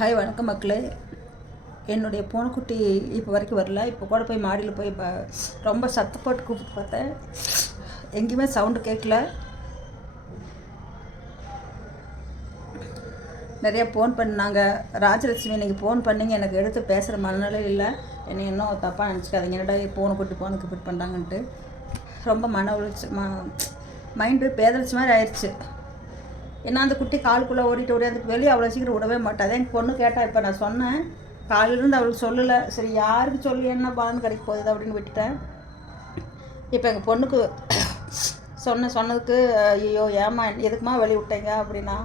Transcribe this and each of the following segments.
Hi வணக்கம் மக்களே. என்னுடைய பூனைக்குட்டி இப்போ வரைக்கும் வரல. இப்போ கூட போய் மாடியில் போய் ரொம்ப சத்த போட்டு கூப்பிட்டு பார்த்தேன். எங்கேயுமே சவுண்டு கேட்கல. நிறைய ஃபோன் பண்ணாங்க. ராஜலட்சுமி நீங்கள் ஃபோன் பண்ணிங்க. எனக்கு எடுத்து பேசுகிற மனநிலை இல்லை. என்னை இன்னும் தப்பாக நினச்சிக்காதீங்க. என்னடா ஃபோனை கூட்டி ஃபோனுக்கு கூப்பிட்டு பண்ணுறாங்கன்ட்டு ரொம்ப மன உளைச்சி ம மைண்டு பேதளிச்ச மாதிரி ஆயிடுச்சு ஏன்னா அந்த குட்டி காலுக்குள்ளே ஓடிட்டு ஓடி அதுக்கு வெளியே அவ்வளோ சீக்கிரம் விடவே மாட்டாது. என் பொண்ணு கேட்டால் இப்போ நான் சொன்னேன் காலிலிருந்து அவளுக்கு சொல்லலை. சரி யாருக்கு சொல்லி என்ன பலன் கிடைக்க போகுது? அப்படின்னு விட்டுட்டேன். இப்போ எங்கள் பொண்ணுக்கு சொன்ன சொன்னதுக்கு ஐயோ ஏமா எதுக்குமா வெளியே விட்டீங்க? அப்படின்னா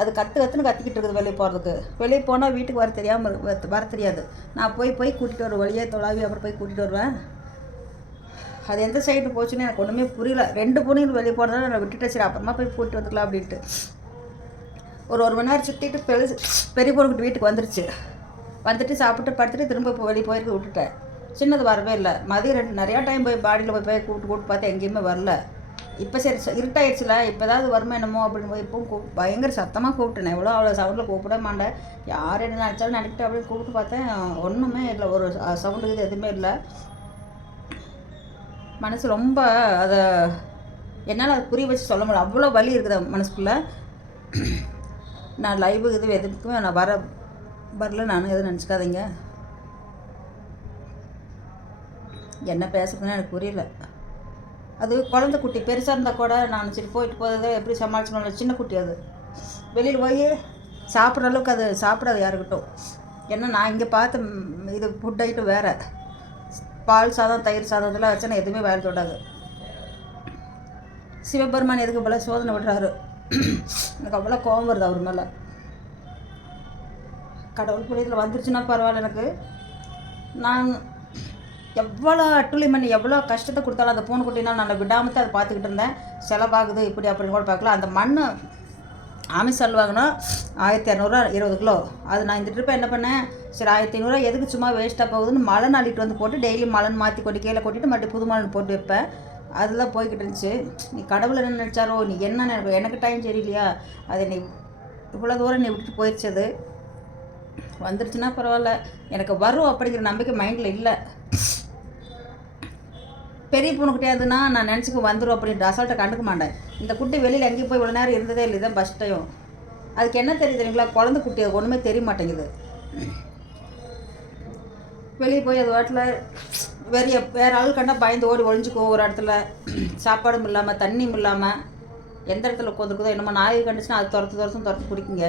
அது கற்று கற்றுன்னு கத்திக்கிட்டு இருக்குது வெளியே போகிறதுக்கு வெளியே போனால் வீட்டுக்கு வர தெரியாமல் வர தெரியாது. நான் போய் போய் கூட்டிகிட்டு வருவேன். வழியே தொலாவி அப்புறம் போய் கூட்டிகிட்டு வருவேன். அது எந்த சைடு போச்சுன்னு எனக்கு ஒன்றுமே புரியல. ரெண்டு பூனையும் வெளியே போனதால் நான் விட்டுட்டேன். சரி அப்புறமா போய் போட்டு வந்துக்கலாம் அப்படின்ட்டு. ஒரு ஒரு மணி நேரம் சுற்றிட்டு பெருசு பெரிய பொண்ணுக்கிட்ட வீட்டுக்கு வந்துருச்சு. வந்துட்டு சாப்பிட்டு படுத்துட்டு திரும்ப இப்போ வெளியே போயிருக்கு விட்டுட்டேன். சின்னது வரவே இல்லை. மதியம் ரெண்டு நிறையா டைம் போய் பாடியில் போய் போய் கூப்பிட்டு கூப்பிட்டு பார்த்து எங்கேயுமே வரல. இப்போ சரி இருட்டாயிடுச்சுல இப்போ ஏதாவது வருமா என்னமோ அப்படின்னு போய் இப்போ கூப் பயங்கர சத்தமாக கூப்பிட்டேன். எவ்வளோ அவ்வளோ சவுண்டில் கூப்பிட மாட்டேன். யார் என்ன நினச்சாலும் நினைக்கிட்டு அப்படின்னு கூப்பிட்டு பார்த்தேன். ஒன்றுமே இல்லை. ஒரு சவுண்டு இது எதுவுமே இல்லை. மனசு ரொம்ப அதை என்னால் அதை புரிய வச்சு சொல்ல முடியல. அவ்வளோ வலி இருக்குது மனசுக்குள்ளே. நான் லைவு இது எதுக்குமே நான் வர வரல. நானும் எதுவும் நினச்சிக்காதீங்க. என்ன பேசுறதுன்னு எனக்கு புரியல. அது குழந்தை குட்டி பெருசாக இருந்தால் கூட நான் சரி போயிட்டு போகிறத எப்படி சமாளிச்சணும் சின்ன குட்டி அது. வெளியில் போய் சாப்பிட்ற அளவுக்கு அது சாப்பிடாது யாருக்கிட்டும். ஏன்னா நான் இங்கே பார்த்த இது ஃபுட் ஐட்டம் வேறு. பால் சாதம் தயிர் சாதம் இதெல்லாம் வச்சு நான் எதுவுமே வேலை தொடாது சிவபெருமான் எதுக்கு போல சோதனை விடுறாரு எனக்கு அவ்வளோ கோபம் வருது அவர் மேலே. கடவுள் புண்ணியத்தில் வந்துருச்சுன்னா பரவாயில்ல எனக்கு. நான் எவ்வளோ அட்டுளி பண்ணி எவ்வளோ கஷ்டத்தை கொடுத்தாலும் அந்த பூனை குட்டினா நான் விடாமல் அதை பார்த்துக்கிட்டு இருந்தேன். செலவாகுது இப்படி அப்படின்னு கூட பார்க்கல. அந்த மண் ஆமி வாங்கினா ஆயிரத்தி இரநூறுவா இருபது கிலோ. அது நான் இந்த ட்ரிப்பை என்ன பண்ணேன்? சரி ஆயிரத்தி ஐநூறுரூவா எதுக்கு சும்மா வேஸ்ட்டாக போகுதுன்னு மழை அள்ளிட்டு வந்து போட்டு டெய்லி மலன் மாற்றி கொட்டி கீழே கொட்டிட்டு மறுபடியும் புது மலன் போட்டு வைப்பேன். அதெல்லாம் போய்கிட்டு இருந்துச்சு. நீ கடவுள் என்ன நினச்சாரோ நீ என்ன நினைப்ப? எனக்கு டைம் சரியில்லையா? அதை நீ இவ்வளோ தூரம் நீ விட்டுட்டு போயிடுச்சு அது. வந்துருச்சுன்னா பரவாயில்ல. எனக்கு வரும் அப்படிங்கிற நம்பிக்கை மைண்டில் இல்லை. பெரிய பொண்ணுக்கிட்டே இருந்துன்னா நான் நினச்சிக்க வந்துடும் அப்படின்ற அசால்ட்டை கண்டுக்க மாட்டேன். இந்த குட்டி வெளியில் எங்கேயும் போய் இவ்வளோ நேரம் இருந்ததே இல்லை தான் ஃபஸ்ட் டைம் அதுக்கு என்ன தெரியுது தெரியுங்களா? குழந்தை குட்டி அது ஒன்றுமே தெரிய மாட்டேங்குது. வெளியே போய் அது வாட்டில் வெறிய வேறு ஆள் கண்டா பயந்து ஓடி ஒளிஞ்சுக்கும் ஒரு இடத்துல. சாப்பாடும் இல்லாமல் தண்ணியும் இல்லாமல் எந்த இடத்துல உட்காந்துருக்குதோ என்னமோ நாய் கண்டுச்சுன்னா அது துரத்து துரத்தும் துரத்து குடிக்குங்க.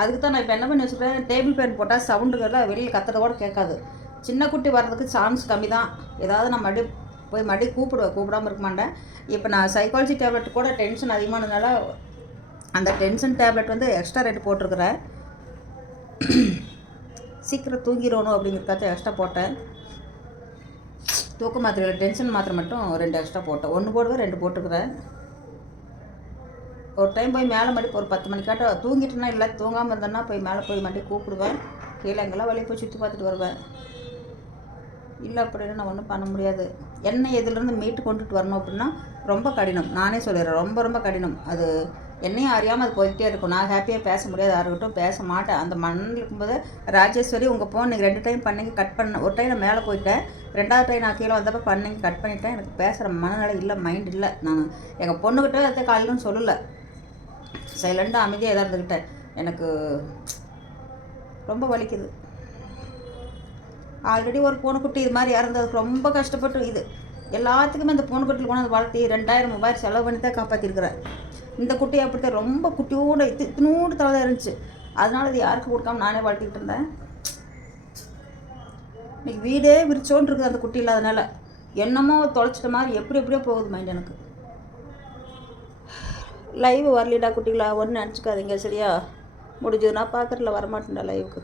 அதுக்கு தான் நான் இப்போ என்ன பண்ணி வச்சுருக்கேன் டேபிள் ஃபேன் போட்டால் சவுண்டுக்கெல்லாம் வெளியில் கத்துறத கூட கேட்காது. சின்ன குட்டி வர்றதுக்கு சான்ஸ் கம்மி தான் ஏதாவது நான் மறுபடியும் போய் மறுபடியும் கூப்பிடுவேன். கூப்பிடாம இருக்க மாட்டேன். இப்போ நான் சைக்காலஜி டேப்லெட் கூட டென்ஷன் அதிகமானதுனால அந்த டென்ஷன் டேப்லெட் வந்து எக்ஸ்ட்ரா ரேட் போட்டிருக்கிறேன். சீக்கிரம் தூங்கிடணும் அப்படிங்கிறதுக்காக எக்ஸ்ட்ரா போட்டேன். தூக்க மாத்திரையில் டென்ஷன் மாத்திரை மட்டும் ரெண்டு எக்ஸ்ட்ரா போட்டேன். ஒன்று போடுவேன் ரெண்டு போட்டுக்கிறேன். ஒரு டைம் போய் மேலே மடி ஒரு பத்து மணிக்காட்ட தூங்கிட்டேன்னா இல்லை தூங்காமல் இருந்தேன்னா போய் மேலே போய் மறுபடியும் கூப்பிடுவேன். கீழே எங்கெல்லாம் வெளியே போய் சுற்றி பார்த்துட்டு வருவேன். இல்லை அப்படின்னு நான் ஒன்றும் பண்ண முடியாது. எண்ணெய் எதுலேருந்து மீட்டு கொண்டுட்டு வரணும் அப்படின்னா ரொம்ப கடினம். நானே சொல்லிடுறேன் ரொம்ப ரொம்ப கடினம். அது என்னையும் அறியாமல் அது போய்கிட்டே இருக்கும். நான் ஹாப்பியாக பேச முடியாது யாருக்கிட்டும் பேச மாட்டேன். அந்த மண்ணில் இருக்கும்போது ராஜேஸ்வரி உங்கள் ஃபோன் நீங்கள் ரெண்டு டைம் பண்ணீங்க கட் பண்ண ஒரு டைம் நான் மேலே போயிட்டேன். ரெண்டாவது டைம் நான் கீழே வந்தப்போ பண்ணிங்க கட் பண்ணிட்டேன். எனக்கு பேசுகிற மனநிலை இல்லை மைண்ட் இல்லை. நான் எங்கள் பொண்ணுக்கிட்ட அதை காலையிலும் சொல்லலை. சைலண்டாக அமைதியாக எதாக இருந்துக்கிட்டேன் எனக்கு ரொம்ப வலிக்குது. ஆல்ரெடி ஒரு பூனைக்குட்டி இது மாதிரி இறந்ததுக்கு ரொம்ப கஷ்டப்பட்டு இது. எல்லாத்துக்குமே இந்த பூனைக்குட்டியில் கொண்டாந்து வளர்த்தி ரெண்டாயிரம் மூவாயிரம் செலவு பண்ணி தான் காப்பாற்றிருக்கிறேன் இந்த குட்டி அப்படித்தான் ரொம்ப குட்டியோட இது இத்தினூண்டு தலை தான் இருந்துச்சு. அதனால் இது யாருக்கும் கொடுக்காம நானே வளர்த்திக்கிட்டு இருந்தேன். இன்னைக்கு வீடே விரிச்சோன்னு இருக்குது அந்த குட்டி இல்லாதனால. என்னமோ தொலைச்சிட்ட மாதிரி எப்படி எப்படியோ போகுது மைண்ட் எனக்கு. லைவ் வரலடா குட்டிகளா ஒன்று நினச்சிக்காதீங்க சரியா? முடிஞ்சதுன்னா பார்க்குறதுல வரமாட்டேன்டா லைவுக்கு